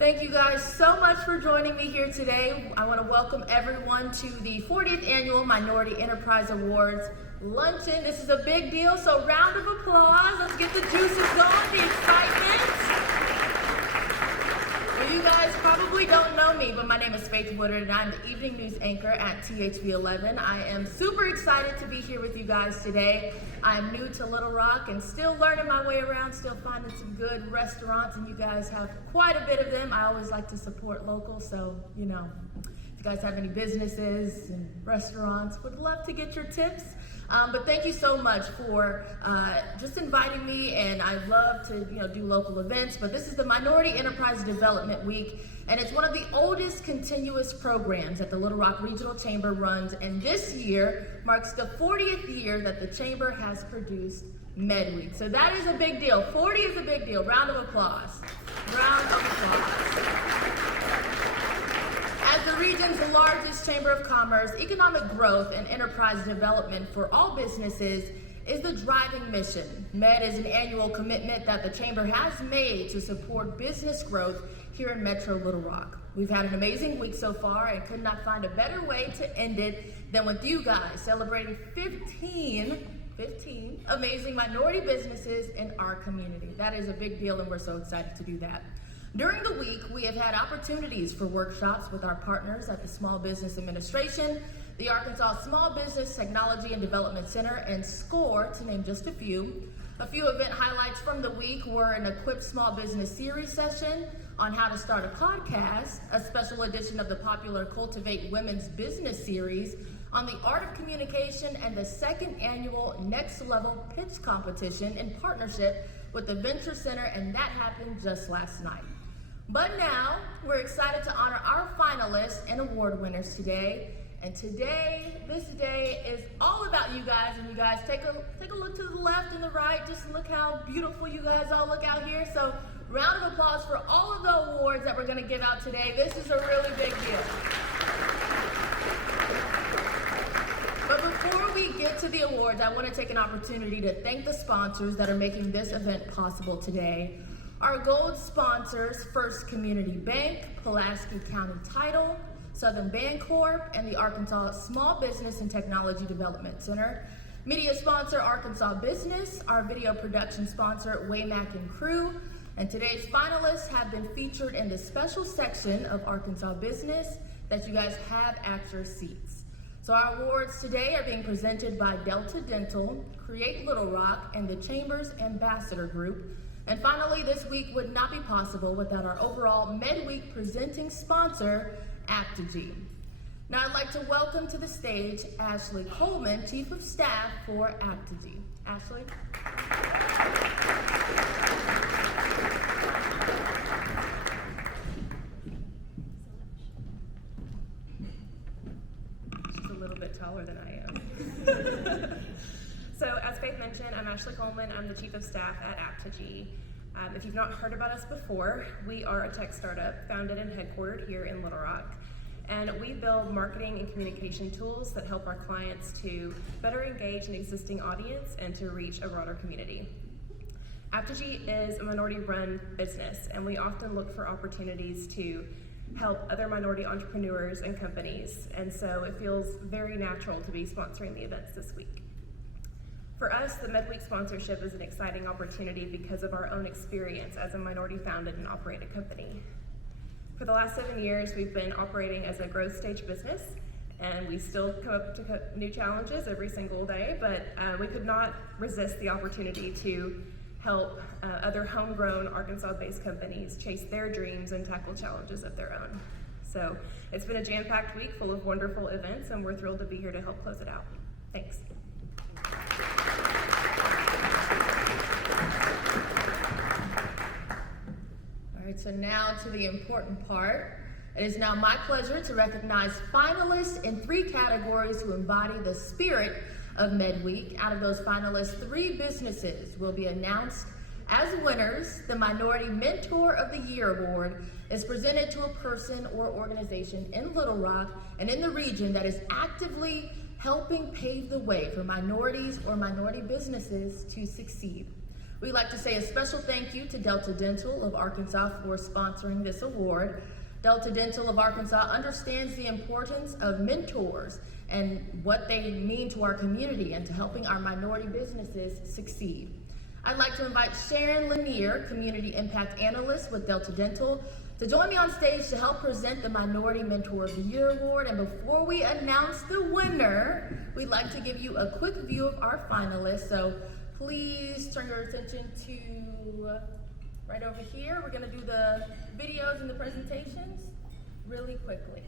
Thank you guys so much for joining me here today. I want to welcome everyone to the 40th Annual Minority Enterprise Awards Luncheon. This is a big deal, so round of applause. Let's get the juices going, the excitement. Well, you guys probably don't know me, but my name is Woodard, and I'm the evening news anchor at THV 11. I am super excited to be here with you guys today. I'm new to Little Rock and still learning my way around, still finding some good restaurants, and you guys have quite a bit of them. I always like to support local, so, you know, if you guys have any businesses and restaurants, would love to get your tips. But thank you so much for just inviting me, and I love to do local events, but this is the Minority Enterprise Development Week, and it's one of the oldest continuous programs that the Little Rock Regional Chamber runs, and this year marks the 40th year that the Chamber has produced Med Week. So that is a big deal. 40 is a big deal. Round of applause. Round of applause. As the region's largest chamber of commerce, economic growth and enterprise development for all businesses is the driving mission. MED is an annual commitment that the chamber has made to support business growth here in Metro Little Rock. We've had an amazing week so far and could not find a better way to end it than with you guys celebrating 15 amazing minority businesses in our community. That is a big deal, and we're so excited to do that. During the week, we have had opportunities for workshops with our partners at the Small Business Administration, the Arkansas Small Business Technology and Development Center, and SCORE, to name just a few. A few event highlights from the week were an Equip Small Business Series session on how to start a podcast, a special edition of the popular Cultivate Women's Business Series on the art of communication, and the second annual Next Level Pitch Competition in partnership with the Venture Center, and that happened just last night. But now, we're excited to honor our finalists and award winners today. And today, this day is all about you guys. And you guys, take a look to the left and the right. Just look how beautiful you guys all look out here. So, round of applause for all of the awards that we're gonna give out today. This is a really big deal. But before we get to the awards, I want to take an opportunity to thank the sponsors that are making this event possible today. Our gold sponsors, First Community Bank, Pulaski County Title, Southern Bancorp, and the Arkansas Small Business and Technology Development Center. Media sponsor, Arkansas Business. Our video production sponsor, Waymack and Crew. And today's finalists have been featured in the special section of Arkansas Business that you guys have at your seats. So our awards today are being presented by Delta Dental, Create Little Rock, and the Chamber's Ambassador Group. And finally, this week would not be possible without our overall Med Week presenting sponsor, Aptigee. Now I'd like to welcome to the stage Ashley Coleman, Chief of Staff for Aptigee. Ashley. She's a little bit taller than I am. So as Faith mentioned, I'm Ashley Coleman. I'm the Chief of Staff at Aptigee. If you've not heard about us before, we are a tech startup founded and headquartered here in Little Rock. And we build marketing and communication tools that help our clients to better engage an existing audience and to reach a broader community. Aptigee is a minority-run business, and we often look for opportunities to help other minority entrepreneurs and companies. And so it feels very natural to be sponsoring the events this week. For us, the Med Week sponsorship is an exciting opportunity because of our own experience as a minority-founded and operated company. For the last 7 years, we've been operating as a growth stage business, and we still come up to new challenges every single day, but we could not resist the opportunity to help other homegrown Arkansas-based companies chase their dreams and tackle challenges of their own. So it's been a jam-packed week full of wonderful events, and we're thrilled to be here to help close it out. Thanks. All right, so now to the important part. It is now my pleasure to recognize finalists in 3 categories who embody the spirit of Med Week. Out of those finalists, 3 businesses will be announced as winners. The Minority Mentor of the Year Award is presented to a person or organization in Little Rock and in the region that is actively helping pave the way for minorities or minority businesses to succeed. We'd like to say a special thank you to Delta Dental of Arkansas for sponsoring this award. Delta Dental of Arkansas understands the importance of mentors and what they mean to our community and to helping our minority businesses succeed. I'd like to invite Sharon Lanier, Community Impact Analyst with Delta Dental, to join me on stage to help present the Minority Mentor of the Year Award. And before we announce the winner, we'd like to give you a quick view of our finalists. So please turn your attention to right over here. We're gonna do the videos and the presentations really quickly.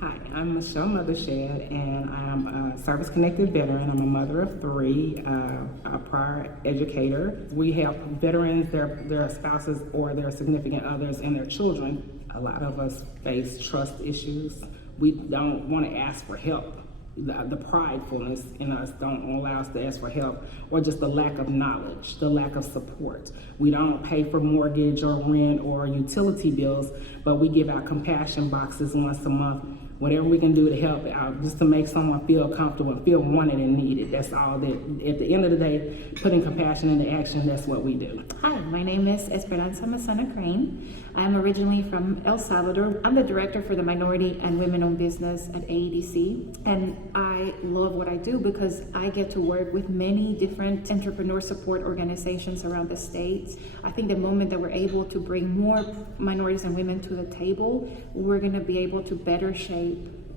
Hi, I'm Michelle Mothershed, and I'm a service-connected veteran. I'm a mother of three, a prior educator. We help veterans, their spouses, or their significant others, and their children. A lot of us face trust issues. We don't want to ask for help. The pridefulness in us don't allow us to ask for help, or just the lack of knowledge, the lack of support. We don't pay for mortgage or rent or utility bills, but we give out compassion boxes once a month. Whatever we can do to help out, just to make someone feel comfortable and feel wanted and needed. That's all that, at the end of the day, putting compassion into action, that's what we do. Hi, my name is Esperanza Masana Crane. I'm originally from El Salvador. I'm the director for the Minority and Women-Owned Business at AEDC. And I love what I do because I get to work with many different entrepreneur support organizations around the state. I think the moment that we're able to bring more minorities and women to the table, we're gonna be able to better shape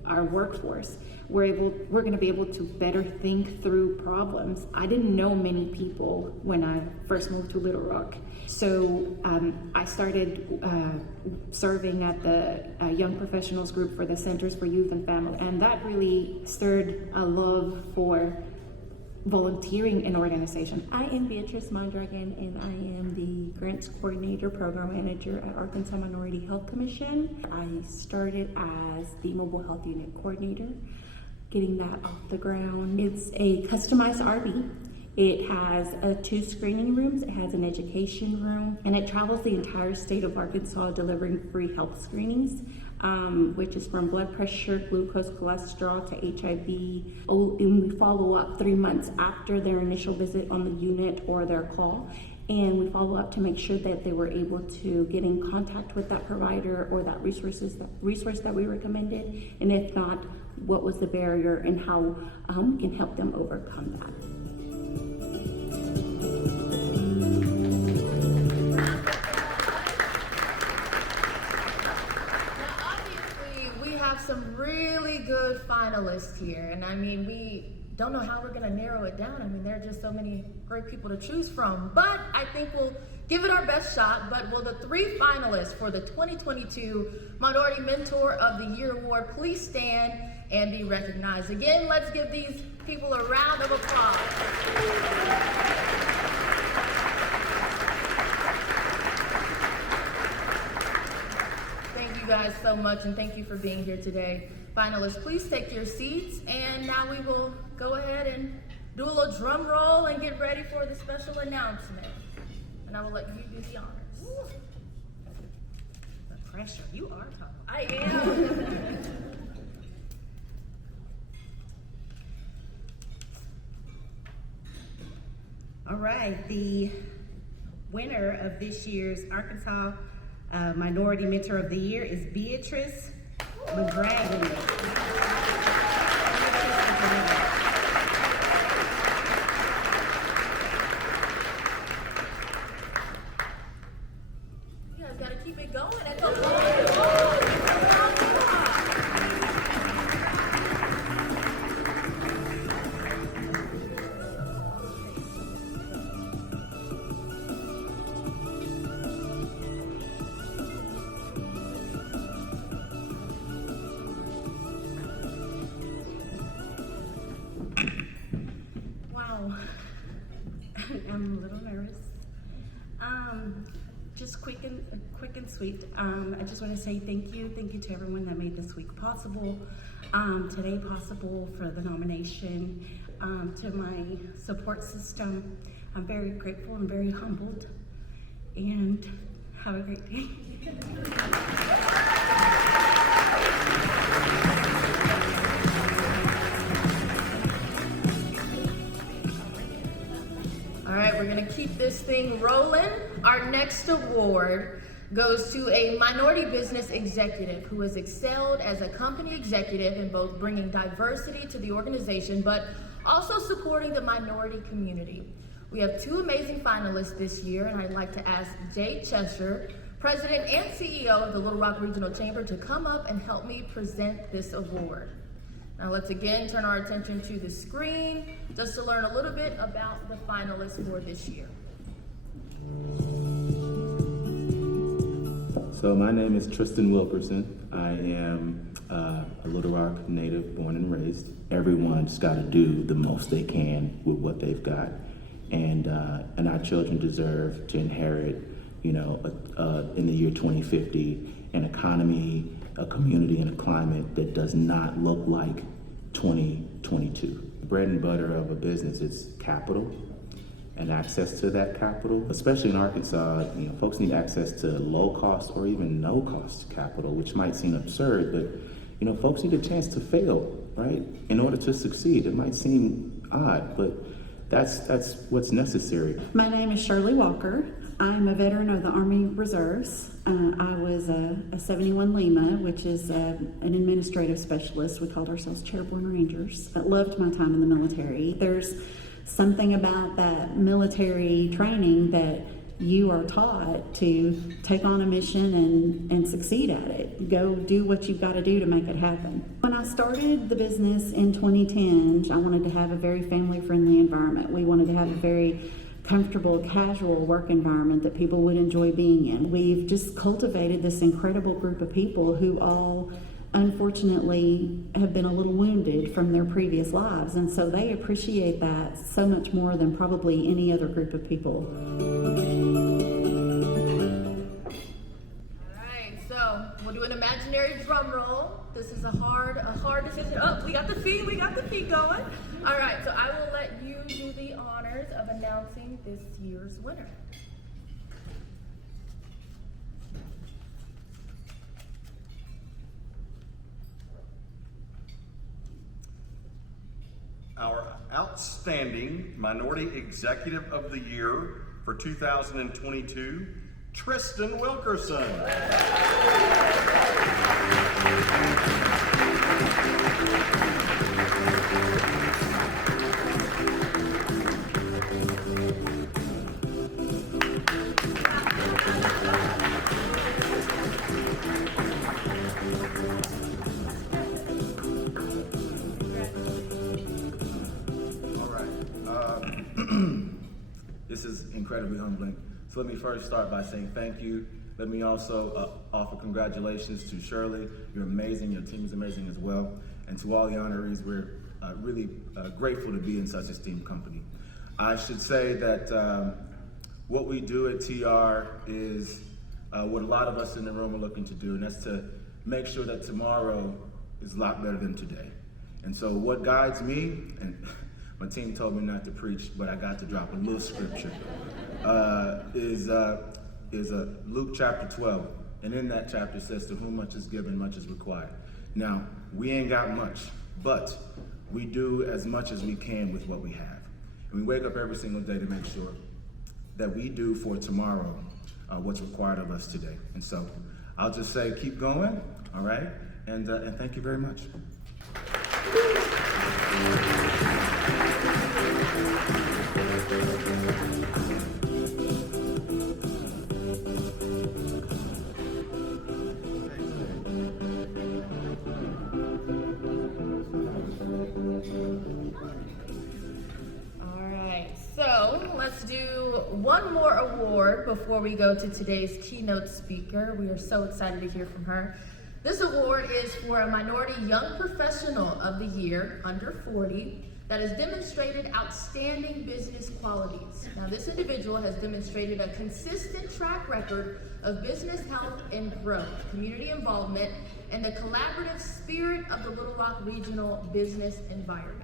our workforce. We're going to be able to better think through problems. I didn't know many people when I first moved to Little Rock. So I started serving at the Young Professionals Group for the Centers for Youth and Family. And that really stirred a love for volunteering in organization. I am Beatriz Mondragon, and I am the Grants Coordinator, Program Manager at Arkansas Minority Health Commission. I started as the Mobile Health Unit Coordinator, getting that off the ground. It's a customized RV. It has 2 screening rooms, it has an education room, and it travels the entire state of Arkansas delivering free health screenings, which is from blood pressure, glucose, cholesterol to HIV. And we follow up 3 months after their initial visit on the unit or their call. And we follow up to make sure that they were able to get in contact with that provider or that resource that we recommended. And if not, what was the barrier and how we can help them overcome that. Some really good finalists here, and I mean, we don't know how we're going to narrow it down. I mean, there are just so many great people to choose from, but I think we'll give it our best shot. But will the 3 finalists for the 2022 Minority Mentor of the Year Award please stand and be recognized? Again, let's give these people a round of applause. You guys so much, and thank you for being here today. Finalists, please take your seats, and now we will go ahead and do a little drum roll and get ready for the special announcement. And I will let you do the honors. Ooh. The pressure, you are tough. I am. All right, the winner of this year's Arkansas Minority Mentor of the Year is Beatriz Mondragon. You guys gotta keep it going at the I'm a little nervous. Just quick and sweet. I just want to say thank you to everyone that made this week possible, today possible, for the nomination, to my support system. I'm very grateful and very humbled, and have a great day. All right, we're we're gonna keep this thing rolling. Our next award goes to a minority business executive who has excelled as a company executive in both bringing diversity to the organization, but also supporting the minority community. We have two amazing finalists this year, and I'd like to ask Jay Cheshire, President and CEO of the Little Rock Regional Chamber, to come up and help me present this award. Now let's again turn our attention to the screen just to learn a little bit about the finalists for this year. So my name is Tristan Wilkerson. I am a Little Rock native, born and raised. Everyone's got to do the most they can with what they've got, and our children deserve to inherit, in the year 2050, an economy, a community, and a climate that does not look like 2022. The bread and butter of a business is capital and access to that capital. Especially in Arkansas, folks need access to low cost or even no cost capital, which might seem absurd, but folks need a chance to fail, right? In order to succeed. It might seem odd, but that's what's necessary. My name is Shirley Walker. I'm a veteran of the Army Reserves. I was a 71 Lima, which is an administrative specialist. We called ourselves Chairborne Rangers. I loved my time in the military. There's something about that military training that you are taught to take on a mission and succeed at it. Go do what you've got to do to make it happen. When I started the business in 2010, I wanted to have a very family-friendly environment. We wanted to have a very comfortable, casual work environment that people would enjoy being in. We've just cultivated this incredible group of people who all unfortunately have been a little wounded from their previous lives, and so they appreciate that so much more than probably any other group of people. All right, so we'll do an imaginary drum roll. This is a hard decision. Oh, we got the feet going. All right, so I will let you do the honors of announcing this year's winner. Our outstanding Minority Executive of the Year for 2022, Tristan Wilkerson. This is incredibly humbling. So let me first start by saying thank you. Let me also offer congratulations to Shirley. You're amazing. Your team is amazing as well. And to all the honorees, we're really grateful to be in such esteemed company. I should say that what we do at TR is what a lot of us in the room are looking to do, and that's to make sure that tomorrow is a lot better than today. And so what guides me, and my team told me not to preach, but I got to drop a little scripture, is Luke chapter 12. And in that chapter says, to whom much is given, much is required. Now, we ain't got much, but we do as much as we can with what we have. And we wake up every single day to make sure that we do for tomorrow what's required of us today. And so I'll just say, keep going, all right? And thank you very much. So let's do one more award before we go to today's keynote speaker. We are so excited to hear from her. This award is for a minority young professional of the year, under 40, that has demonstrated outstanding business qualities. Now, this individual has demonstrated a consistent track record of business health and growth, community involvement, and the collaborative spirit of the Little Rock Regional business environment.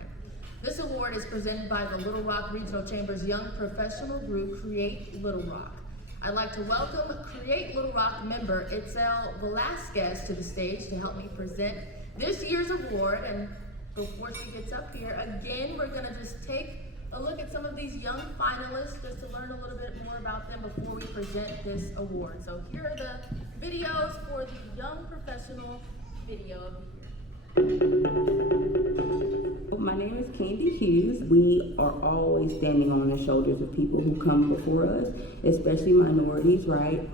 This award is presented by the Little Rock Regional Chamber's young professional group, Create Little Rock. I'd like to welcome Create Little Rock member Itzel Velasquez to the stage to help me present this year's award. And before she gets up here, again, we're gonna just take a look at some of these young finalists just to learn a little bit more about them before we present this award. So here are the videos for the Young Professional Video of the Year. My name is Kandi Hughes. We are always standing on the shoulders of people who come before us, especially minorities, right?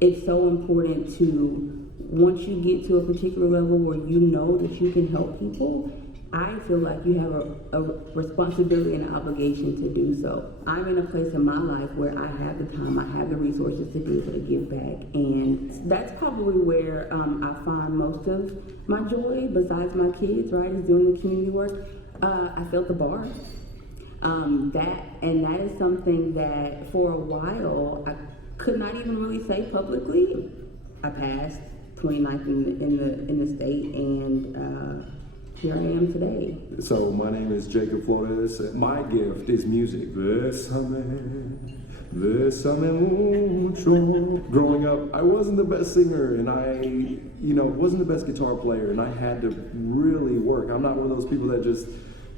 It's so important to, once you get to a particular level where you know that you can help people, I feel like you have a responsibility and an obligation to do so. I'm in a place in my life where I have the time, I have the resources to be able to give back, and that's probably where I find most of my joy, besides my kids, right, is doing the community work. I felt the bar. That is something that for a while I could not even really say publicly. I passed 29th in the state, and here I am today. So my name is Jacob Flores. My gift is music. Bésame mucho. Growing up, I wasn't the best singer, and I wasn't the best guitar player, and I had to really work. I'm not one of those people that just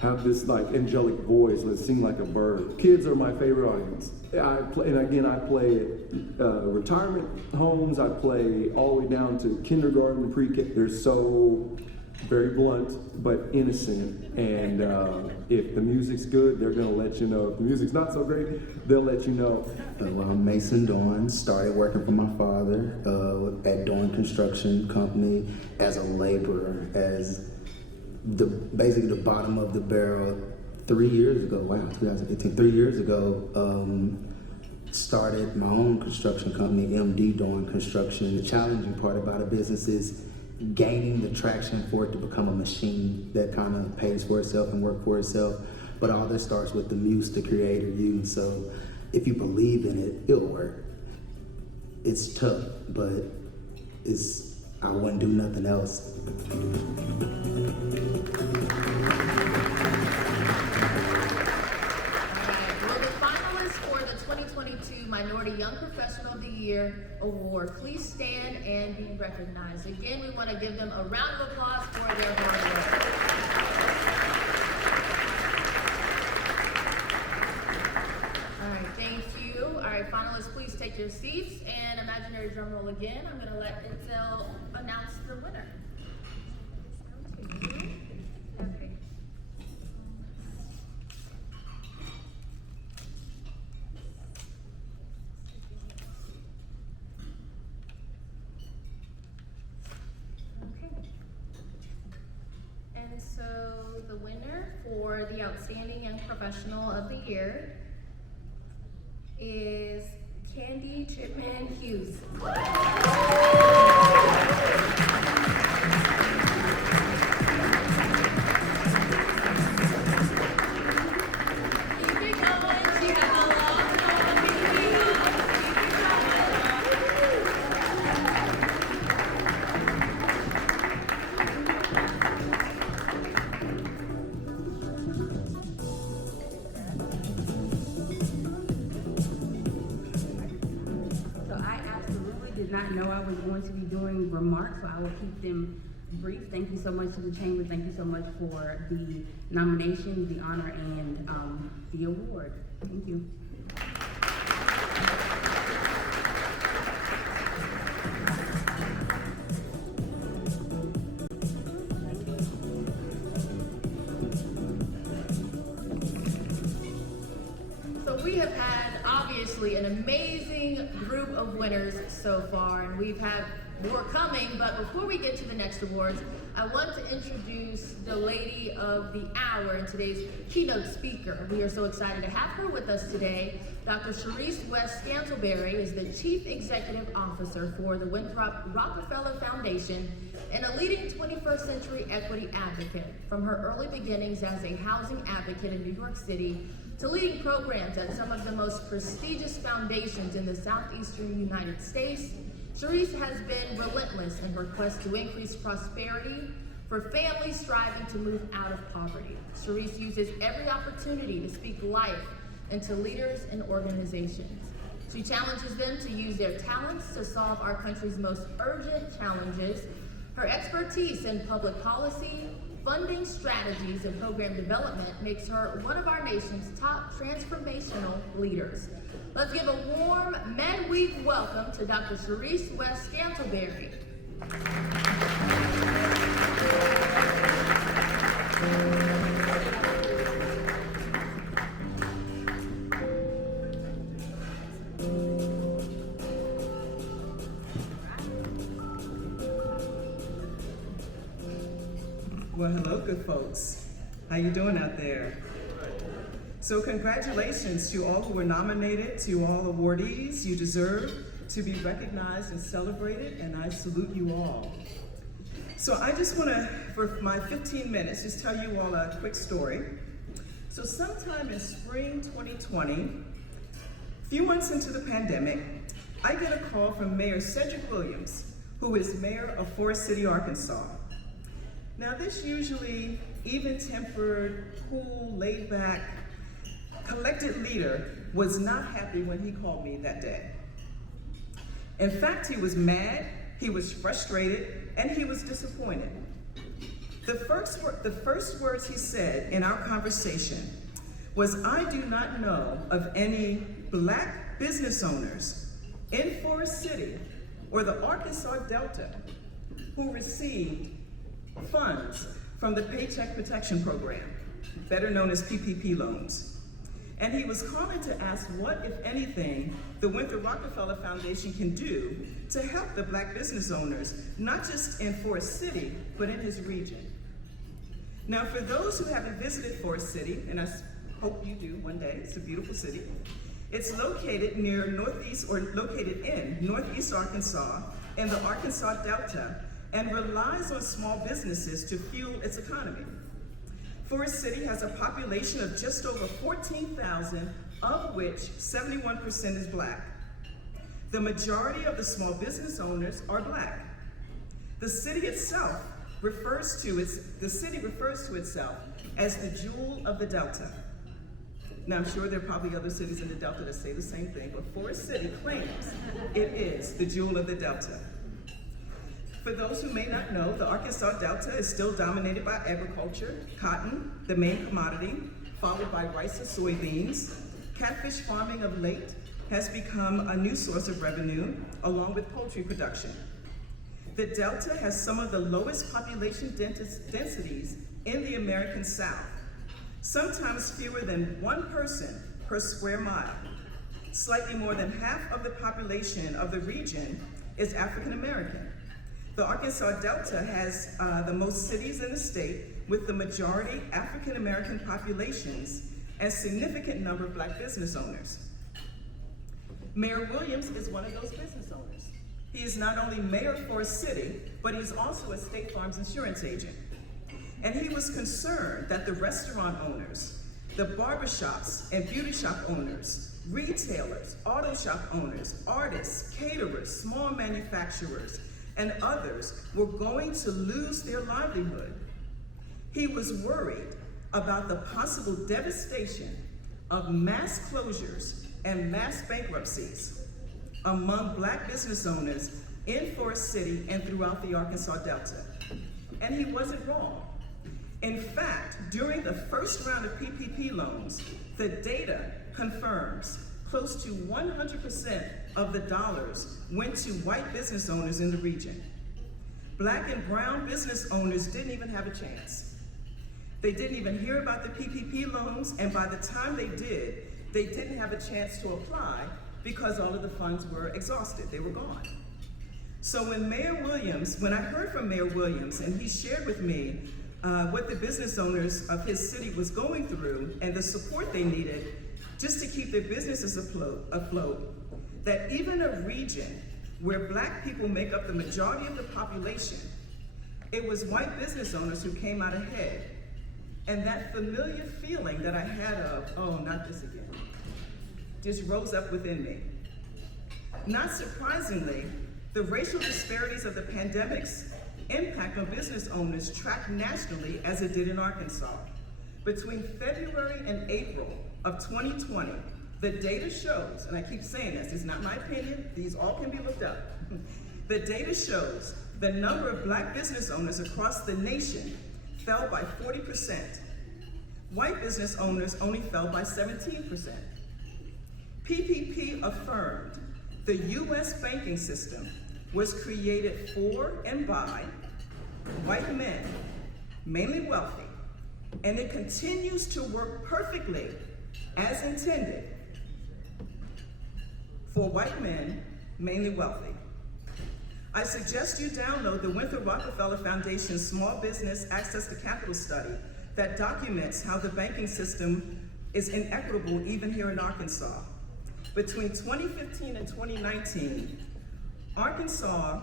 have this like angelic voice that sing like a bird. Kids are my favorite audience. I play at retirement homes. I play all the way down to kindergarten, pre-K. They're so very blunt, but innocent. And if the music's good, they're gonna let you know. If the music's not so great, they'll let you know. I'm Mason Dawn. Started working for my father at Dawn Construction Company as a laborer, as basically the bottom of the barrel 3 years ago. Wow, 2018, 3 years ago. Started my own construction company, MD Dawn Construction. The challenging part about a business is gaining the traction for it to become a machine that kind of pays for itself and works for itself. But all this starts with the muse, the creator, you. And so if you believe in it, it'll work. It's tough, but I wouldn't do nothing else. Minority Young Professional of the Year Award. Please stand and be recognized. Again, we want to give them a round of applause for their hard work. All right, thank you. All right, finalists, please take your seats, and imaginary drum roll again. I'm going to let Itzel announce the winner. Okay. So the winner for the Outstanding Young Professional of the Year is Kandi Chipman Hughes. Not know I was going to be doing remarks, so I will keep them brief. Thank you so much to the Chamber. Thank you so much for the nomination, the honor, and the award. Thank you. So we have had obviously an amazing group of winners so far, and we've had more coming, but before we get to the next awards, I want to introduce the lady of the hour and today's keynote speaker. We are so excited to have her with us today. Dr. Charisse West-Scantlebury is the Chief Executive Officer for the Winthrop Rockefeller Foundation and a leading 21st century equity advocate. From her early beginnings as a housing advocate in New York City to leading programs at some of the most prestigious foundations in the southeastern United States, Sherece has been relentless in her quest to increase prosperity for families striving to move out of poverty. Sherece uses every opportunity to speak life into leaders and organizations. She challenges them to use their talents to solve our country's most urgent challenges. Her expertise in public policy, funding strategies and program development makes her one of our nation's top transformational leaders. Let's give a warm Med-Week welcome to Dr. Charisse West-Scantlebury. Well, hello, good folks. How you doing out there? So congratulations to all who were nominated, to all awardees. You deserve to be recognized and celebrated, and I salute you all. So I just want to, for my 15 minutes, just tell you all a quick story. So sometime in spring 2020, a few months into the pandemic, I get a call from Mayor Cedric Williams, who is mayor of Forrest City, Arkansas. Now this usually even-tempered, cool, laid-back, collected leader was not happy when he called me that day. In fact, he was mad, he was frustrated, and he was disappointed. The first words he said in our conversation was, "I do not know of any Black business owners in Forrest City or the Arkansas Delta who received funds from the Paycheck Protection Program, better known as PPP loans." And he was calling to ask what, if anything, the Winthrop Rockefeller Foundation can do to help the Black business owners, not just in Forrest City, but in his region. Now, for those who haven't visited Forrest City, and I hope you do one day, it's a beautiful city. It's located in Northeast Arkansas in the Arkansas Delta, and relies on small businesses to fuel its economy. Forrest City has a population of just over 14,000, of which 71% is Black. The majority of the small business owners are Black. The city refers to itself as the jewel of the Delta. Now, I'm sure there are probably other cities in the Delta that say the same thing, but Forrest City claims it is the jewel of the Delta. For those who may not know, the Arkansas Delta is still dominated by agriculture, cotton, the main commodity, followed by rice and soybeans. Catfish farming of late has become a new source of revenue, along with poultry production. The Delta has some of the lowest population densities in the American South, sometimes fewer than one person per square mile. Slightly more than half of the population of the region is African American. The Arkansas Delta has the most cities in the state, with the majority African American populations and significant number of Black business owners. Mayor Williams is one of those business owners. He is not only mayor of Forrest City, but he's also a State Farm's insurance agent. And he was concerned that the restaurant owners, the barbershops and beauty shop owners, retailers, auto shop owners, artists, caterers, small manufacturers, and others were going to lose their livelihood. He was worried about the possible devastation of mass closures and mass bankruptcies among Black business owners in Forrest City and throughout the Arkansas Delta. And he wasn't wrong. In fact, during the first round of PPP loans, the data confirms close to 100% of the dollars went to white business owners in the region. Black and brown business owners didn't even have a chance. They didn't even hear about the PPP loans, and by the time they did, they didn't have a chance to apply because all of the funds were exhausted, they were gone. So when I heard from Mayor Williams, and he shared with me what the business owners of his city was going through and the support they needed just to keep their businesses afloat, that even a region where Black people make up the majority of the population, it was white business owners who came out ahead. And that familiar feeling that I had of, oh, not this again, just rose up within me. Not surprisingly, the racial disparities of the pandemic's impact on business owners tracked nationally as it did in Arkansas. Between February and April of 2020, the data shows, and I keep saying this, it's not my opinion, these all can be looked up. The data shows the number of Black business owners across the nation fell by 40%. White business owners only fell by 17%. PPP affirmed the U.S. banking system was created for and by white men, mainly wealthy, and it continues to work perfectly as intended for white men, mainly wealthy. I suggest you download the Winthrop Rockefeller Foundation Small Business Access to Capital study that documents how the banking system is inequitable even here in Arkansas. Between 2015 and 2019, Arkansas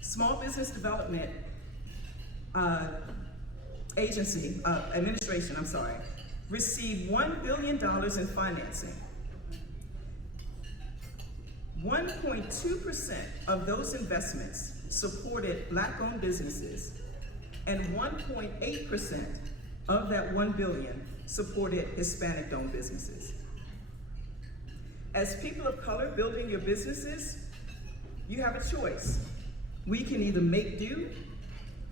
Small Business Development Administration, received $1 billion in financing. 1.2% of those investments supported Black-owned businesses, and 1.8% of that $1 billion supported Hispanic-owned businesses. As people of color building your businesses, you have a choice. We can either make do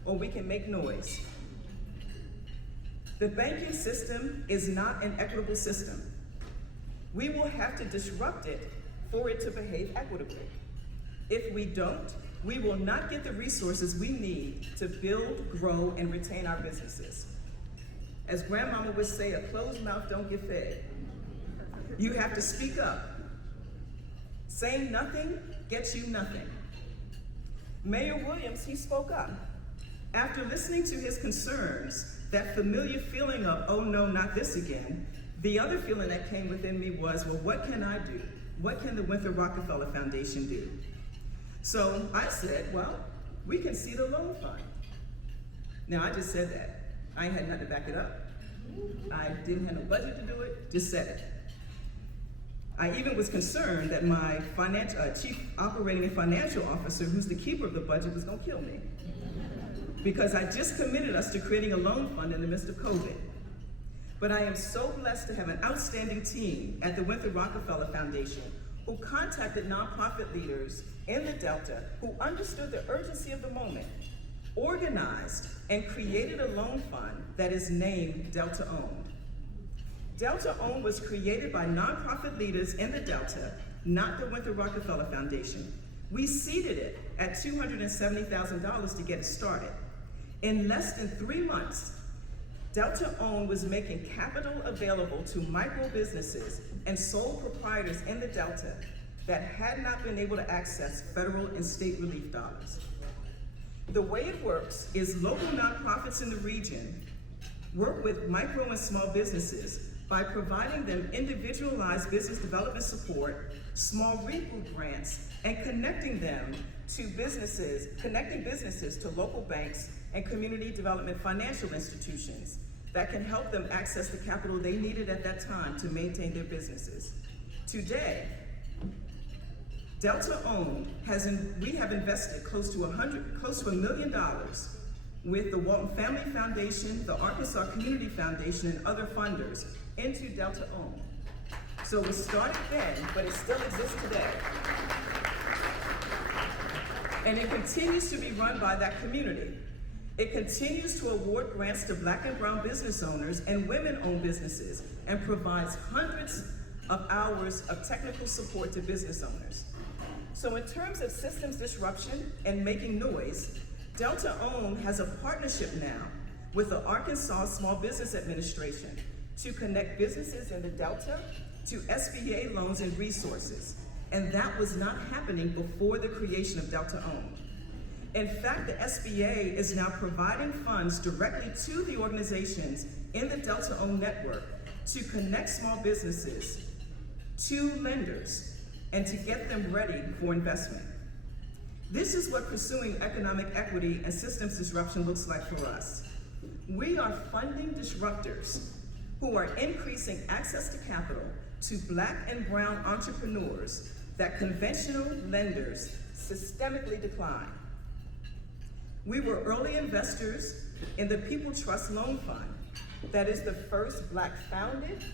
or we can make noise. The banking system is not an equitable system. We will have to disrupt it for it to behave equitably. If we don't, we will not get the resources we need to build, grow, and retain our businesses. As grandmama would say, a closed mouth don't get fed. You have to speak up. Saying nothing gets you nothing. Mayor Williams, he spoke up. After listening to his concerns, that familiar feeling of, oh no, not this again, the other feeling that came within me was, well, what can I do? What can the Winthrop Rockefeller Foundation do? So I said, well, we can see the loan fund. Now, I just said that. I ain't had nothing to back it up. I didn't have no budget to do it, just said it. I even was concerned that my chief operating and financial officer, who's the keeper of the budget, was gonna kill me. Because I just committed us to creating a loan fund in the midst of COVID. But I am so blessed to have an outstanding team at the Winthrop Rockefeller Foundation who contacted nonprofit leaders in the Delta who understood the urgency of the moment, organized, and created a loan fund that is named Delta Own. Delta Own was created by nonprofit leaders in the Delta, not the Winthrop Rockefeller Foundation. We seeded it at $270,000 to get it started. In less than 3 months, Delta Own was making capital available to micro businesses and sole proprietors in the Delta that had not been able to access federal and state relief dollars. The way it works is local nonprofits in the region work with micro and small businesses by providing them individualized business development support, small regroup grants, and connecting businesses to local banks and community development financial institutions that can help them access the capital they needed at that time to maintain their businesses. Today, Delta Own we have invested close to $1 million with the Walton Family Foundation, the Arkansas Community Foundation, and other funders into Delta Own. So it started then, but it still exists today. And it continues to be run by that community. It continues to award grants to Black and brown business owners and women-owned businesses and provides hundreds of hours of technical support to business owners. So in terms of systems disruption and making noise, Delta Own has a partnership now with the Arkansas Small Business Administration to connect businesses in the Delta to SBA loans and resources. And that was not happening before the creation of Delta Own. In fact, the SBA is now providing funds directly to the organizations in the Delta Own network to connect small businesses to lenders and to get them ready for investment. This is what pursuing economic equity and systems disruption looks like for us. We are funding disruptors who are increasing access to capital to Black and brown entrepreneurs that conventional lenders systemically decline. We were early investors in the People Trust Loan Fund, that is the first Black-founded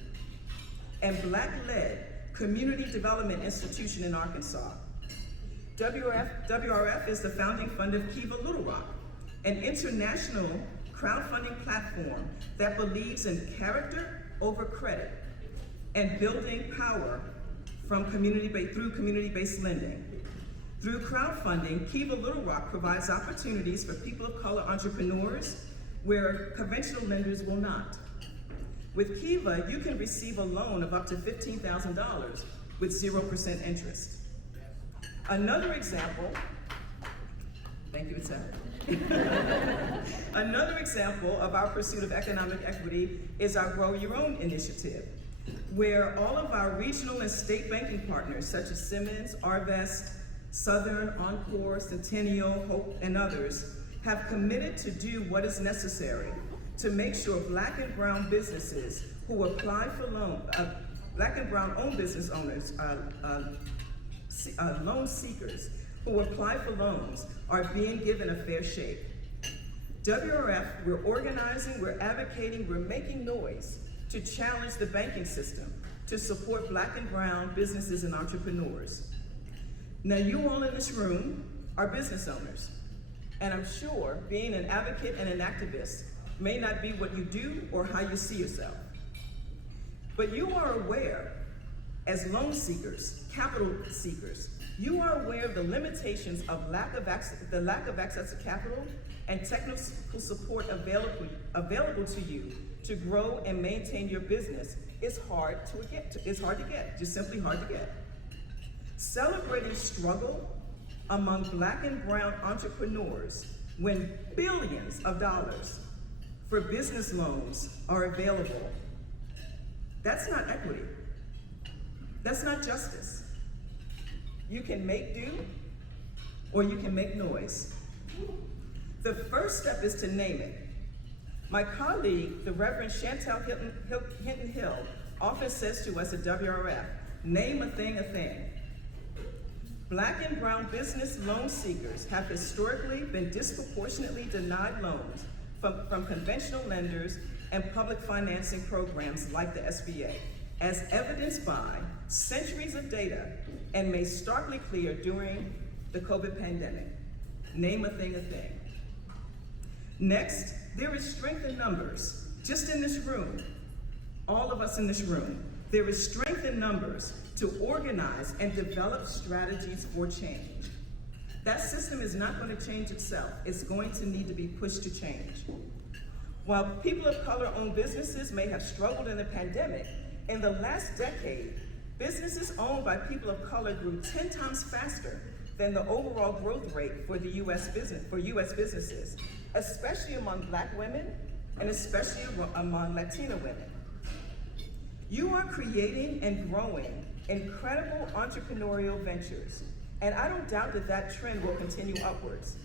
and Black-led community development institution in Arkansas. WRF is the founding fund of Kiva Little Rock, an international crowdfunding platform that believes in character over credit and building power from through community-based lending. Through crowdfunding, Kiva Little Rock provides opportunities for people of color entrepreneurs where conventional lenders will not. With Kiva, you can receive a loan of up to $15,000 with 0% interest. Another example, thank you, Another example of our pursuit of economic equity is our Grow Your Own initiative, where all of our regional and state banking partners, such as Simmons, Arvest, Southern, Encore, Centennial, Hope, and others, have committed to do what is necessary to make sure Black and brown businesses who apply for Black and brown owned business owners, loan seekers who apply for loans are being given a fair shake. WRF, we're organizing, we're advocating, we're making noise to challenge the banking system to support Black and brown businesses and entrepreneurs. Now, you all in this room are business owners, and I'm sure being an advocate and an activist may not be what you do or how you see yourself. But you are aware, as loan seekers, capital seekers, you are aware of the limitations of the lack of access to capital and technical support available to you to grow and maintain your business is hard to get, just simply hard to get. Celebrating struggle among Black and brown entrepreneurs when billions of dollars for business loans are available, that's not equity. That's not justice. You can make do or you can make noise. The first step is to name it. My colleague, the Reverend Chantel Hinton Hill, often says to us at WRF, name a thing a thing. Black and brown business loan seekers have historically been disproportionately denied loans from conventional lenders and public financing programs like the SBA, as evidenced by centuries of data and made starkly clear during the COVID pandemic. Name a thing a thing. Next, there is strength in numbers. Just in this room, all of us in this room, there is strength in numbers to organize and develop strategies for change. That system is not going to change itself. It's going to need to be pushed to change. While people of color owned businesses may have struggled in the pandemic, in the last decade, businesses owned by people of color grew 10 times faster than the overall growth rate for U.S. businesses, especially among Black women and especially among Latina women. You are creating and growing incredible entrepreneurial ventures, and I don't doubt that trend will continue upwards.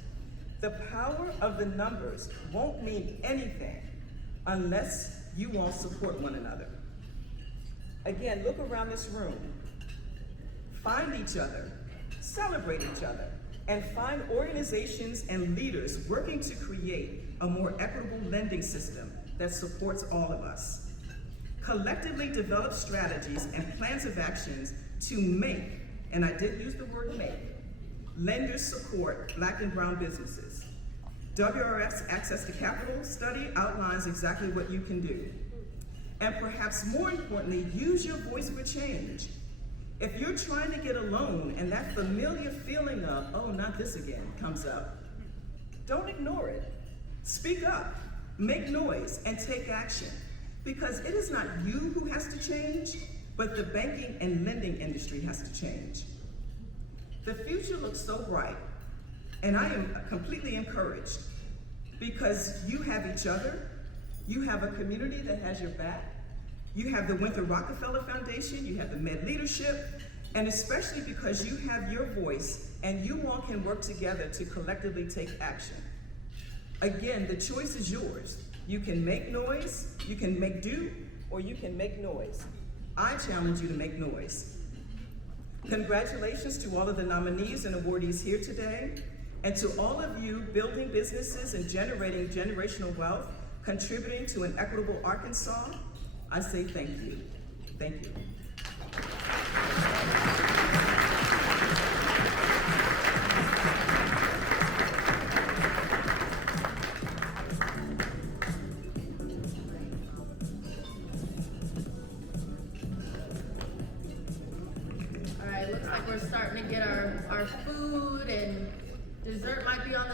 The power of the numbers won't mean anything unless you all support one another. Again, look around this room. Find each other, celebrate each other, and find organizations and leaders working to create a more equitable lending system that supports all of us. Collectively develop strategies and plans of actions to make, and I did use the word make, lenders support Black and brown businesses. WRF's Access to Capital study outlines exactly what you can do. And perhaps more importantly, use your voice for change. If you're trying to get a loan and that familiar feeling of, oh, not this again, comes up, don't ignore it. Speak up, make noise, and take action. Because it is not you who has to change, but the banking and lending industry has to change. The future looks so bright, and I am completely encouraged because you have each other, you have a community that has your back, you have the Winthrop Rockefeller Foundation, you have the Med Leadership, and especially because you have your voice and you all can work together to collectively take action. Again, the choice is yours. You can make noise, you can make do, or you can make noise. I challenge you to make noise. Congratulations to all of the nominees and awardees here today, and to all of you building businesses and generating generational wealth, contributing to an equitable Arkansas. I say thank you. Thank you.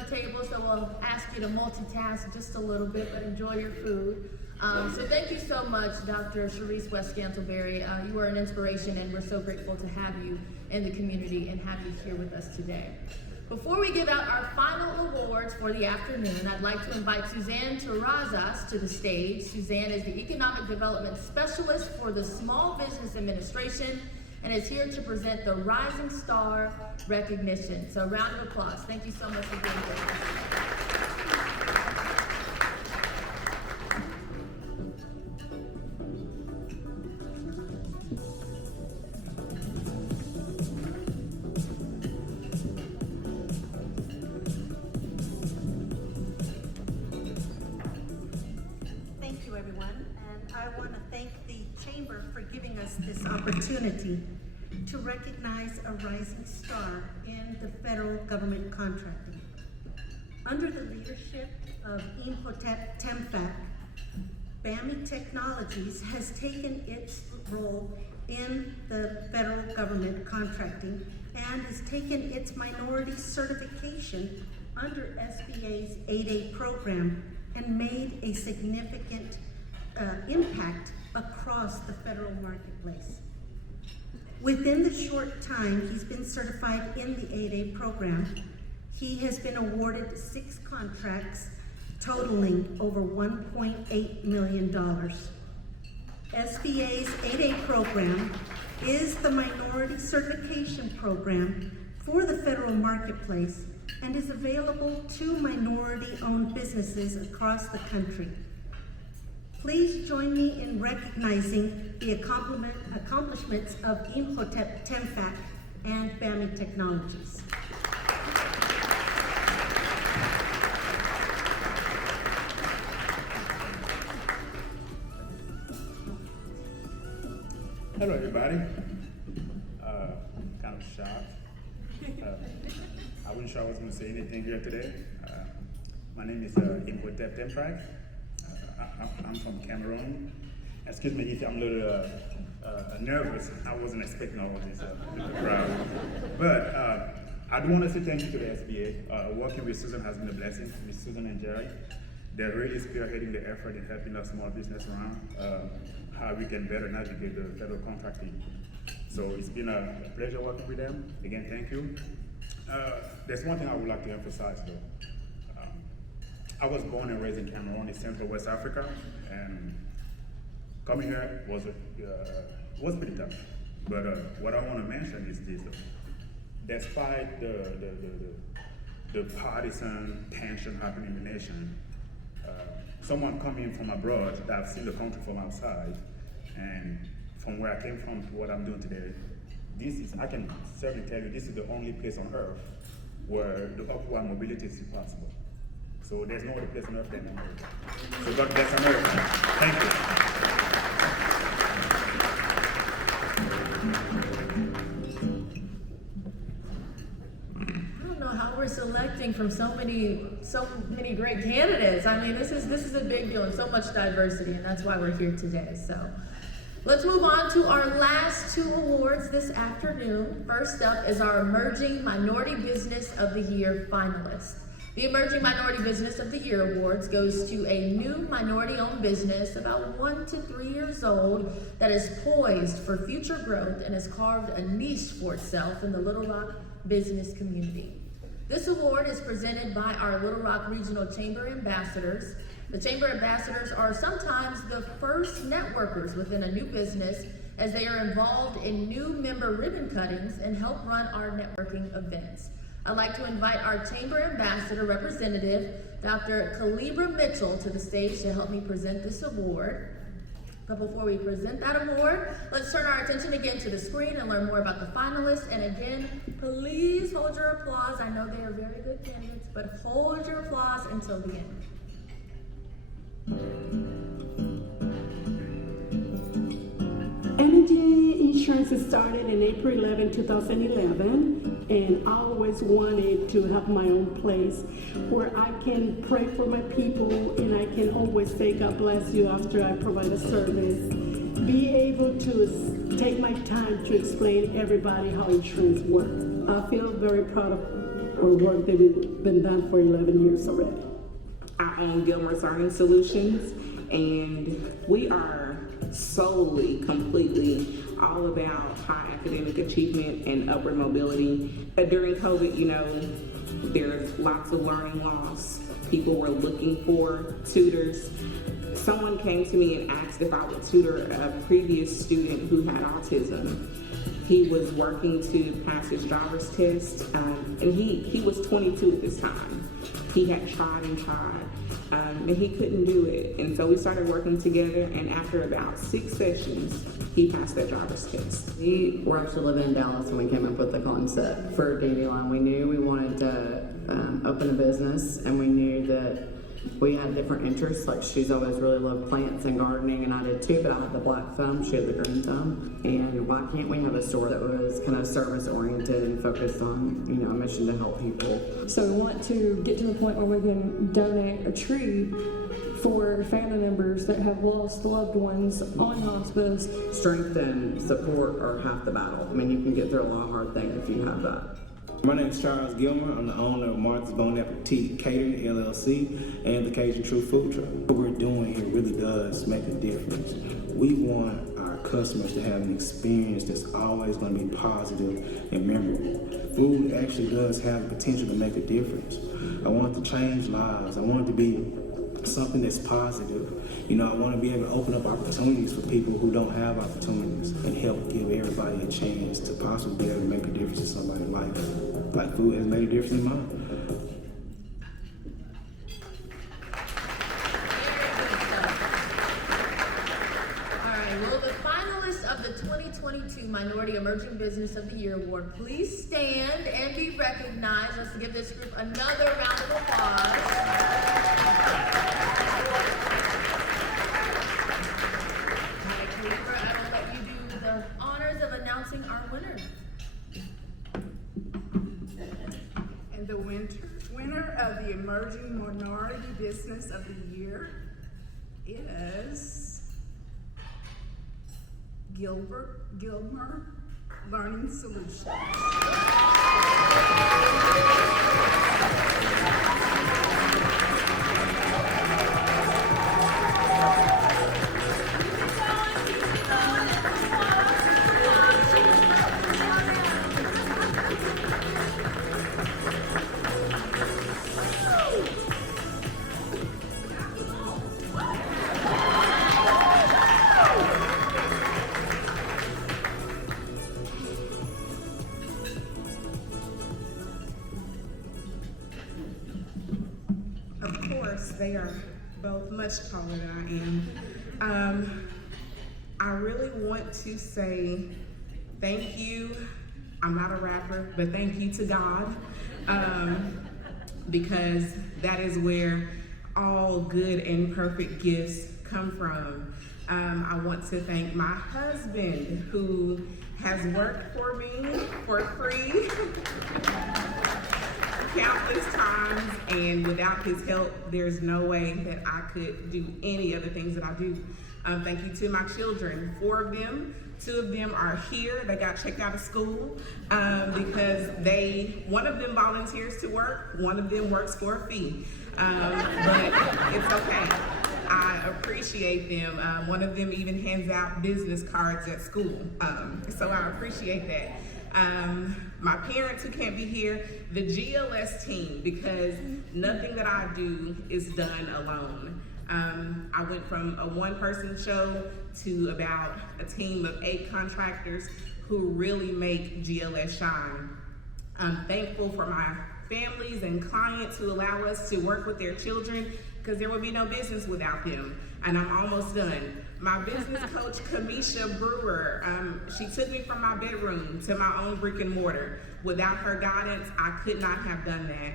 table, so we'll ask you to multitask just a little bit, but enjoy your food. So thank you so much, Dr. Charisse West-Scantlebury. You are an inspiration, and we're so grateful to have you in the community and have you here with us today. Before we give out our final awards for the afternoon, I'd like to invite Suzanne Terrazas to the stage. Suzanne is the Economic Development Specialist for the Small Business Administration and is here to present the Rising Star recognition. So a round of applause. Thank you so much for being with us. This opportunity to recognize a rising star in the federal government contracting. Under the leadership of Imhotep Temfak, BAMI Technologies has taken its role in the federal government contracting and has taken its minority certification under SBA's 8A program and made a significant impact across the federal marketplace. Within the short time he's been certified in the 8A program, he has been awarded 6 contracts totaling over $1.8 million. SBA's 8A program is the minority certification program for the federal marketplace and is available to minority-owned businesses across the country. Please join me in recognizing the accomplishments of Imhotep Temfak and BAMI Technologies. Hello, everybody. Kind of shocked. I wasn't sure I was going to say anything here today. My name is Imhotep Temfak. I'm from Cameroon. Excuse me if I'm a little nervous. I wasn't expecting all of this in the crowd. But I do want to say thank you to the SBA. Working with Susan has been a blessing, with Susan and Jerry. They're really spearheading the effort in helping us small business around how we can better navigate the federal contracting. So it's been a pleasure working with them. Again, thank you. There's one thing I would like to emphasize though. I was born and raised in Cameroon, in Central West Africa, and coming here was pretty tough. But what I want to mention is this: despite the partisan tension happening in the nation, someone coming from abroad that I've seen the country from outside, and from where I came from to what I'm doing today, I can certainly tell you, this is the only place on earth where the upward mobility is possible. So there's no other place on earth than America. So God bless America. Thank you. I don't know how we're selecting from so many great candidates. I mean, this is a big deal and so much diversity, and that's why we're here today. So let's move on to our last 2 awards this afternoon. First up is our Emerging Minority Business of the Year finalist. The Emerging Minority Business of the Year Awards goes to a new minority-owned business about 1 to 3 years old that is poised for future growth and has carved a niche for itself in the Little Rock business community. This award is presented by our Little Rock Regional Chamber Ambassadors. The Chamber Ambassadors are sometimes the first networkers within a new business as they are involved in new member ribbon cuttings and help run our networking events. I'd like to invite our Chamber Ambassador representative, Dr. Calibra Mitchell, to the stage to help me present this award. But before we present that award, let's turn our attention again to the screen and learn more about the finalists. And again, please hold your applause. I know they are very good candidates, but hold your applause until the end. Energy insurance started in April 11, 2011, and I always wanted to have my own place where I can pray for my people and I can always say God bless you after I provide a service. Be able to take my time to explain to everybody how insurance works. I feel very proud of or work that we've been done for 11 years already. I own Gilmer Learning Solutions, and we are solely, completely all about high academic achievement and upward mobility. During COVID, you know, there's lots of learning loss. People were looking for tutors. Someone came to me and asked if I would tutor a previous student who had autism. He was working to pass his driver's test, and he was 22 at this time. He had tried and tried, and he couldn't do it. And so we started working together, and after about 6 sessions, he passed that driver's test. We were actually living in Dallas when we came up with the concept for Dandelion. We knew we wanted to open a business, and we knew that we had different interests. Like, she's always really loved plants and gardening, and I did too, but I had the black thumb, she had the green thumb. And why can't we have a store that was kind of service oriented and focused on, you know, a mission to help people? So we want to get to the point where we can donate a tree for family members that have lost loved ones on hospice. Strength and support are half the battle. I mean, you can get through a lot of hard things if you have that. My name is Charles Gilmer. I'm the owner of Martha's Bon Appetit Catering, LLC, and the Cajun True Food Truck. What we're doing here really does make a difference. We want our customers to have an experience that's always going to be positive and memorable. Food actually does have the potential to make a difference. I want it to change lives. I want it to be something that's positive. You know, I want to be able to open up opportunities for people who don't have opportunities and help give everybody a chance to possibly be able to make a difference in somebody's life. Like food has made a difference in mine. All right, will the finalists of the 2022 Minority Emerging Business of the Year Award please stand and be recognized? Let's give this group another round of applause. Announcing our winner. And the winner of the Emerging Minority Business of the Year is Gilmer Learning Solutions. They are both much taller than I am. I really want to say thank you. I'm not a rapper, but thank you to God, because that is where all good and perfect gifts come from. I want to thank my husband, who has worked for me for free countless times, and without his help, there's no way that I could do any of the things that I do. Thank you to my children, 4 of them. 2 of them are here. They got checked out of school because one of them volunteers to work, one of them works for a fee. But it's okay. I appreciate them. One of them even hands out business cards at school. So I appreciate that. My parents who can't be here, the GLS team, because nothing that I do is done alone. I went from a 1-person show to about a team of 8 contractors who really make GLS shine. I'm thankful for my families and clients who allow us to work with their children, because there would be no business without them. And I'm almost done. My business coach, Kamisha Brewer, she took me from my bedroom to my own brick and mortar. Without her guidance, I could not have done that.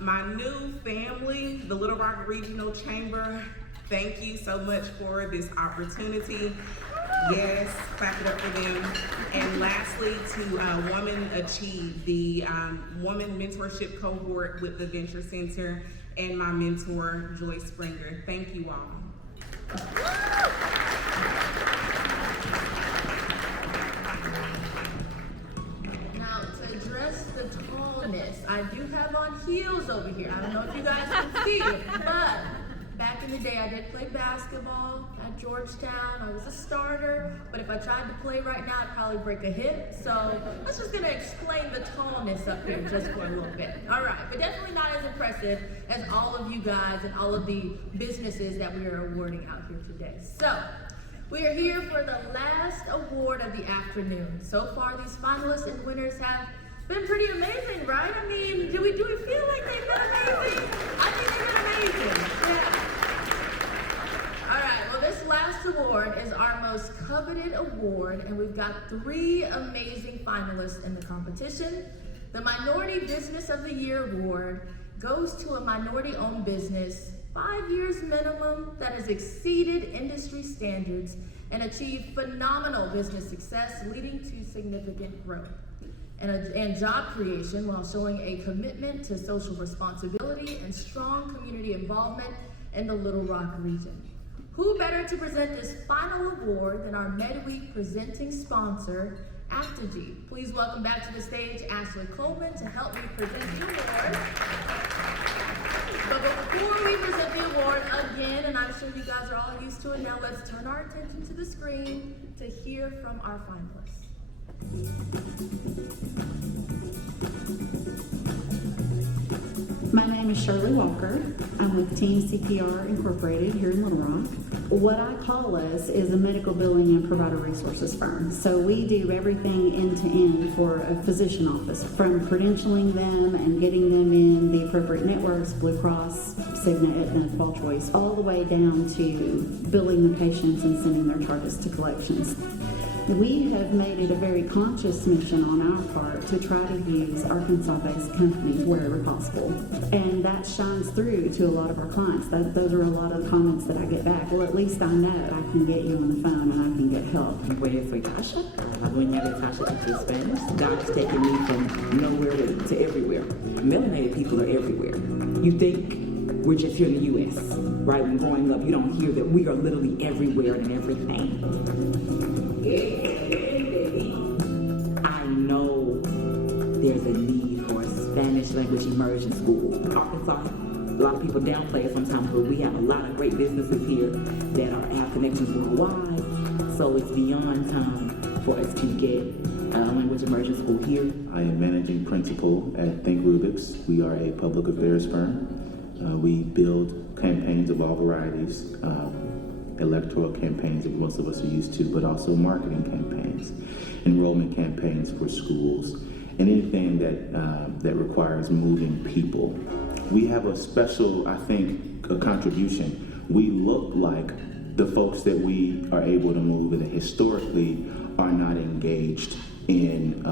My new family, the Little Rock Regional Chamber, thank you so much for this opportunity. Yes, clap it up for them. And lastly, to Woman Achieve, the woman mentorship cohort with the Venture Center, and my mentor, Joy Springer. Thank you all. Now, to address the tallness, I I do have on heels over here. I don't know if you guys can see it, but back in the day, I did play basketball at Georgetown. I was a starter, but if I tried to play right now, I'd probably break a hip. So that's just gonna explain the tallness up here just for a little bit. All right, but definitely not as impressive as all of you guys and all of the businesses that we are awarding out here today. So we are here for the last award of the afternoon. So far, these finalists and winners have been pretty amazing, right? I mean, do we feel like they've been amazing? I think they've been amazing, yeah. All right, well, this last award is our most coveted award, and we've got 3 amazing finalists in the competition. The Minority Business of the Year award goes to a minority-owned business, 5 years minimum, that has exceeded industry standards and achieved phenomenal business success, leading to significant growth and job creation while showing a commitment to social responsibility and strong community involvement in the Little Rock region. Who better to present this final award than our MedWeek presenting sponsor, Aptigee. Please welcome back to the stage Ashley Coleman to help me present the award. But before we present the award again, and I'm sure you guys are all used to it now, let's turn our attention to the screen to hear from our finalists. My name is Shirley Walker. I'm with Team CPR Incorporated here in Little Rock. What I call us is a medical billing and provider resources firm. So we do everything end to end for a physician office, from credentialing them and getting them in the appropriate networks, Blue Cross, Cigna, Aetna, Qualchoice, all the way down to billing the patients and sending their charges to collections. We have made it a very conscious mission on our part to try to use Arkansas-based companies wherever possible. And that shines through to a lot of our clients. Those are a lot of the comments that I get back. Well, at least I know I can get you on the phone and I can get help. Pues soy Tasha. Dueña de Tasha Teaches Spanish. God has taken me from nowhere to everywhere. Melanated people are everywhere. You think we're just here in the U.S., right? When growing up, you don't hear that we are literally everywhere and everything. I know there's a need for a Spanish language immersion school. Arkansas, a lot of people downplay it sometimes, but we have a lot of great businesses here that have connections worldwide. So it's beyond time for us to get a language immersion school here. I am managing principal at Think Rubix. We are a public affairs firm. We build campaigns of all varieties. Electoral campaigns that most of us are used to, but also marketing campaigns, enrollment campaigns for schools, and anything that requires moving people. We have a special, I think, a contribution. We look like the folks that we are able to move and that historically are not engaged in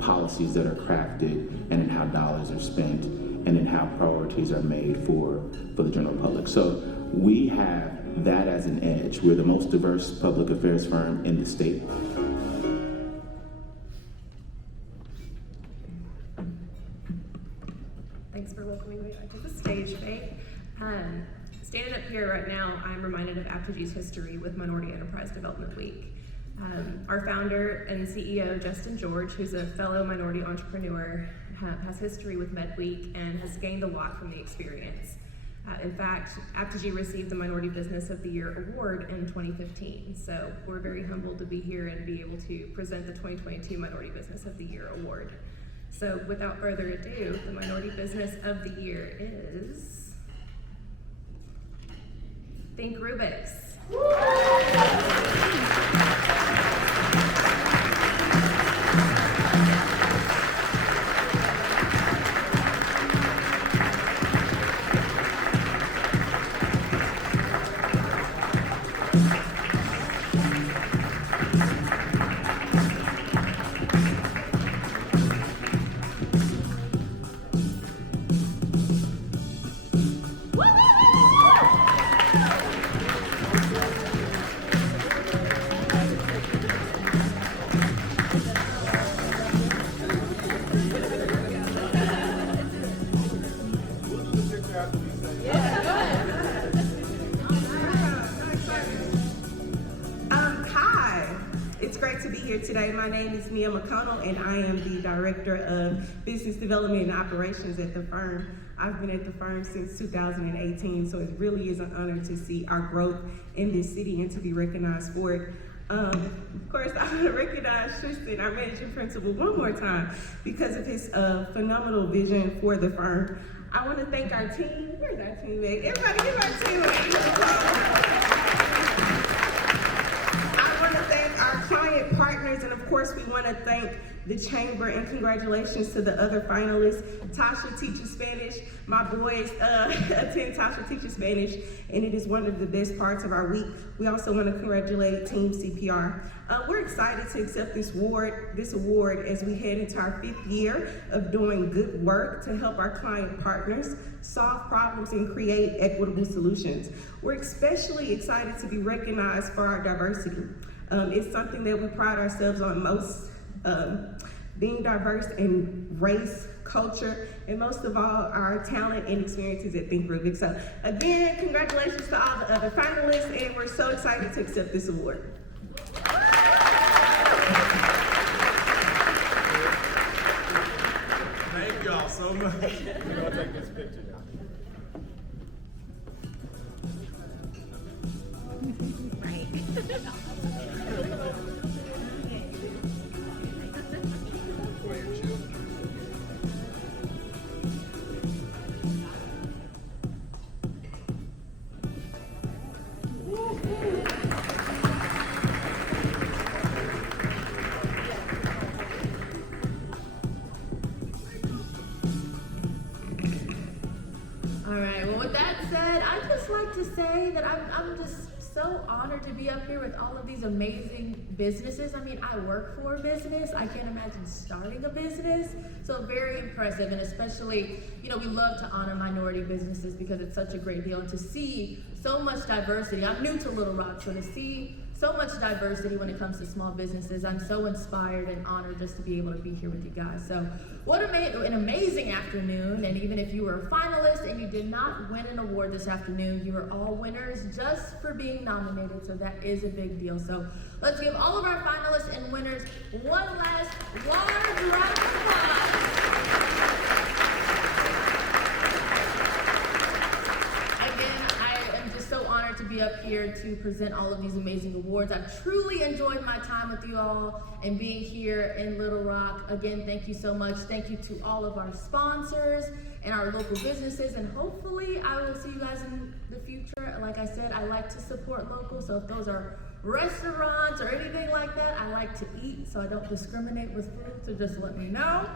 policies that are crafted and in how dollars are spent and in how priorities are made for the general public. So we have that as an edge. We're the most diverse public affairs firm in the state. Thanks for welcoming me back to the stage, Faith. Standing up here right now, I'm reminded of Aptigee's history with Minority Enterprise Development Week. Our founder and CEO, Justin George, who's a fellow minority entrepreneur, has history with MedWeek and has gained a lot from the experience. In fact, Aptigee received the Minority Business of the Year award in 2015, so we're very humbled to be here and be able to present the 2022 Minority Business of the Year award. So without further ado, the Minority Business of the Year is Think Rubix. today. My name is Mia McConnell, and I am the Director of Business Development and Operations at the firm. I've been at the firm since 2018, so it really is an honor to see our growth in this city and to be recognized for it. Of course, I want to recognize Tristan, our managing principal, one more time because of his phenomenal vision for the firm. I want to thank our team. Where's our teammate? Everybody give our teammate a applause. I want to thank our client partners, and of course, we want to thank the chamber, and congratulations to the other finalists. Tasha teaches Spanish. My boys attend Tasha teaches Spanish, and it is one of the best parts of our week. We also want to congratulate Team CPR. We're excited to accept this award as we head into our 5th year of doing good work to help our client partners solve problems and create equitable solutions. We're especially excited to be recognized for our diversity. It's something that we pride ourselves on most, being diverse in race, culture, and most of all, our talent and experiences at Think Rubix. So again, congratulations to all the other finalists, and we're so excited to accept this award. Thank y'all so much. We're gonna take this picture now. All right, well, with that said, I'd just like to say that I'm just so honored to be up here with all of these amazing businesses. I mean, I work for a business. I can't imagine starting a business. So very impressive, and especially, you know, we love to honor minority businesses because it's such a great deal. And to see so much diversity, I'm new to Little Rock, so to see so much diversity when it comes to small businesses, I'm so inspired and honored just to be able to be here with you guys. So what an amazing afternoon, and even if you were a finalist and you did not win an award this afternoon, you are all winners just for being nominated, so that is a big deal. So let's give all of our finalists and winners one last large round of applause. So honored to be up here to present all of these amazing awards. I've truly enjoyed my time with you all and being here in Little Rock. Again, thank you so much. Thank you to all of our sponsors and our local businesses, and hopefully I will see you guys in the future. Like I said, I like to support local, so if those are restaurants or anything like that, I like to eat, so I don't discriminate with food, so just let me know.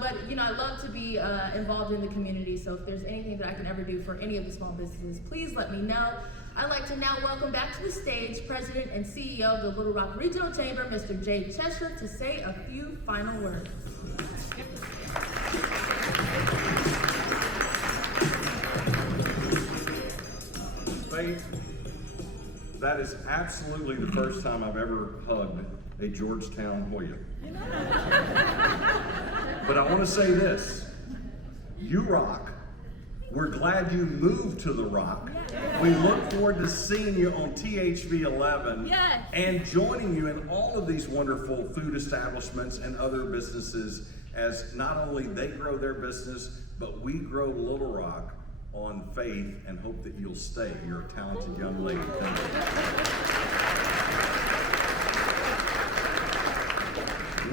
But you know, I love to be involved in the community, so if there's anything that I can ever do for any of the small businesses, please let me know. I'd like to now welcome back to the stage President and CEO of the Little Rock Regional Chamber, Mr. Jay Cheshire, to say a few final words. Faith, that is absolutely the first time I've ever hugged a Georgetown Hoya. But I want to say this, you rock. We're glad you moved to the Rock. We look forward to seeing you on THV 11 and joining you in all of these wonderful food establishments and other businesses as not only they grow their business, but we grow Little Rock on faith and hope that you'll stay. You're a talented young lady. Thank you.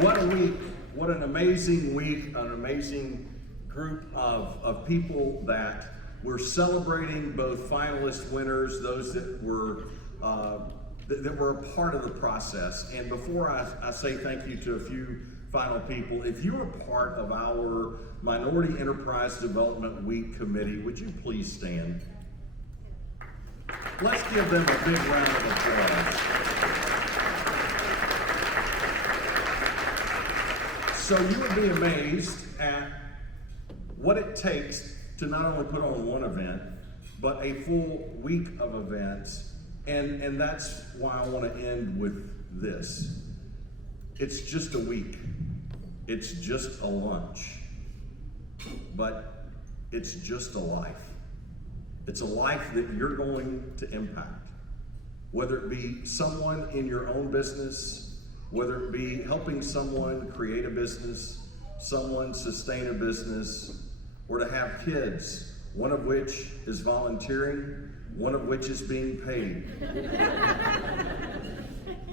What a week. What an amazing week, an amazing group of people that we're celebrating, both finalist winners, those that were a part of the process. And before I say thank you to a few final people, if you are part of our Minority Enterprise Development Week Committee, would you please stand? Let's give them a big round of applause. So you would be amazed at what it takes to not only put on one event, but a full week of events. And that's why I want to end with this. It's just a week. It's just a lunch. But it's just a life. It's a life that you're going to impact. Whether it be someone in your own business, whether it be helping someone create a business, someone sustain a business, or to have kids, one of which is volunteering, one of which is being paid.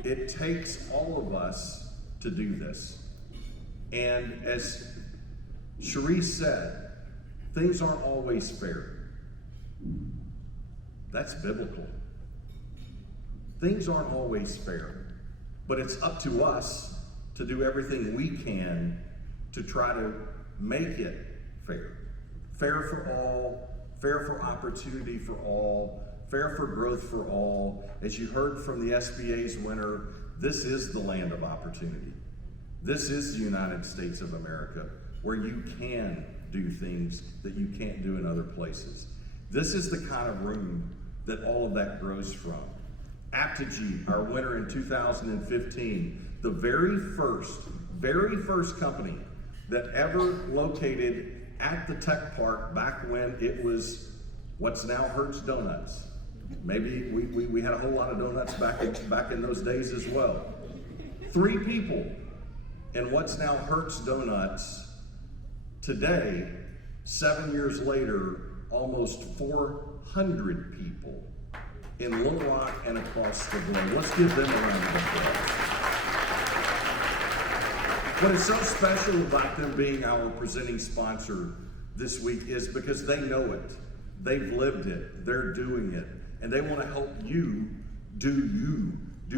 It takes all of us to do this. And as Sherece said, things aren't always fair. That's biblical. Things aren't always fair, but it's up to us to do everything we can to try to make it fair. Fair for all, fair for opportunity for all, fair for growth for all. As you heard from the SBA's winner, this is the land of opportunity. This is the United States of America, where you can do things that you can't do in other places. This is the kind of room that all of that grows from. Aptigee, our winner in 2015, the very first company that ever located at the tech park back when it was what's now Hertz Donuts. Maybe we had a whole lot of donuts back in those days as well. 3 people in what's now Hertz Donuts. Today, 7 years later, almost 400 people in Little Rock and across the globe. Let's give them a round of applause. What is so special about them being our presenting sponsor this week is because they know it. They've lived it. They're doing it. And they want to help you do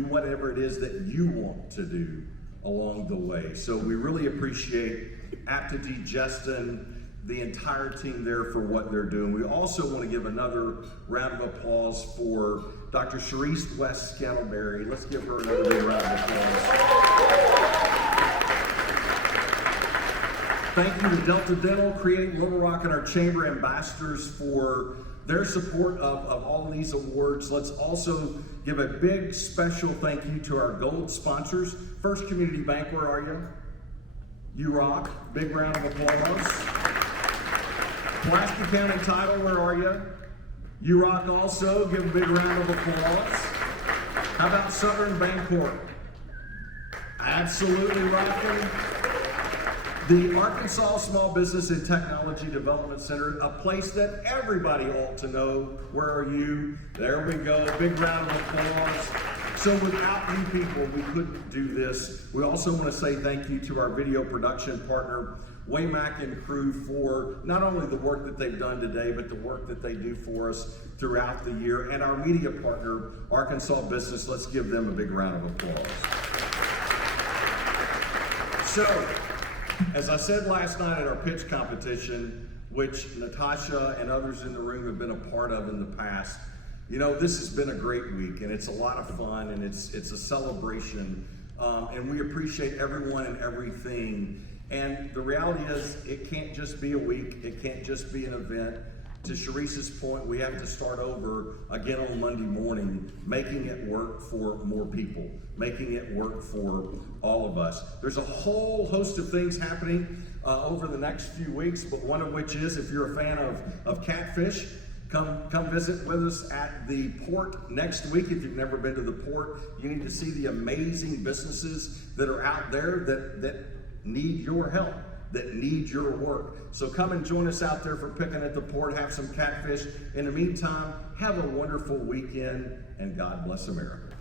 whatever it is that you want to do along the way. So we really appreciate Aptigee, Justin, the entire team there for what they're doing. We also want to give another round of applause for Dr. Charisse West-Scantlebury. Let's give her another big round of applause. Thank you to Delta Dental, Creating Little Rock, and our chamber ambassadors for their support of all of these awards. Let's also give a big special thank you to our gold sponsors. First Community Bank, where are you? You rock. Big round of applause. Pulaski County Title, where are you? You rock also. Give a big round of applause. How about Southern Bancorp? Absolutely rocking. The Arkansas Small Business and Technology Development Center, a place that everybody ought to know. Where are you? There we go. Big round of applause. So without you people, we couldn't do this. We also want to say thank you to our video production partner, Waymack and crew, for not only the work that they've done today, but the work that they do for us throughout the year. And our media partner, Arkansas Business, let's give them a big round of applause. So, as I said last night at our pitch competition, which Natasha and others in the room have been a part of in the past, you know, this has been a great week, and it's a lot of fun, and it's a celebration, and we appreciate everyone and everything. And the reality is, it can't just be a week, it can't just be an event. To Sharice's point, we have to start over again on Monday morning, making it work for more people, making it work for all of us. There's a whole host of things happening over the next few weeks, but one of which is, if you're a fan of catfish, come visit with us at the port next week. If you've never been to the port, you need to see the amazing businesses that are out there that need your help, that need your work. So come and join us out there for picking at the port, have some catfish. In the meantime, have a wonderful weekend, and God bless America.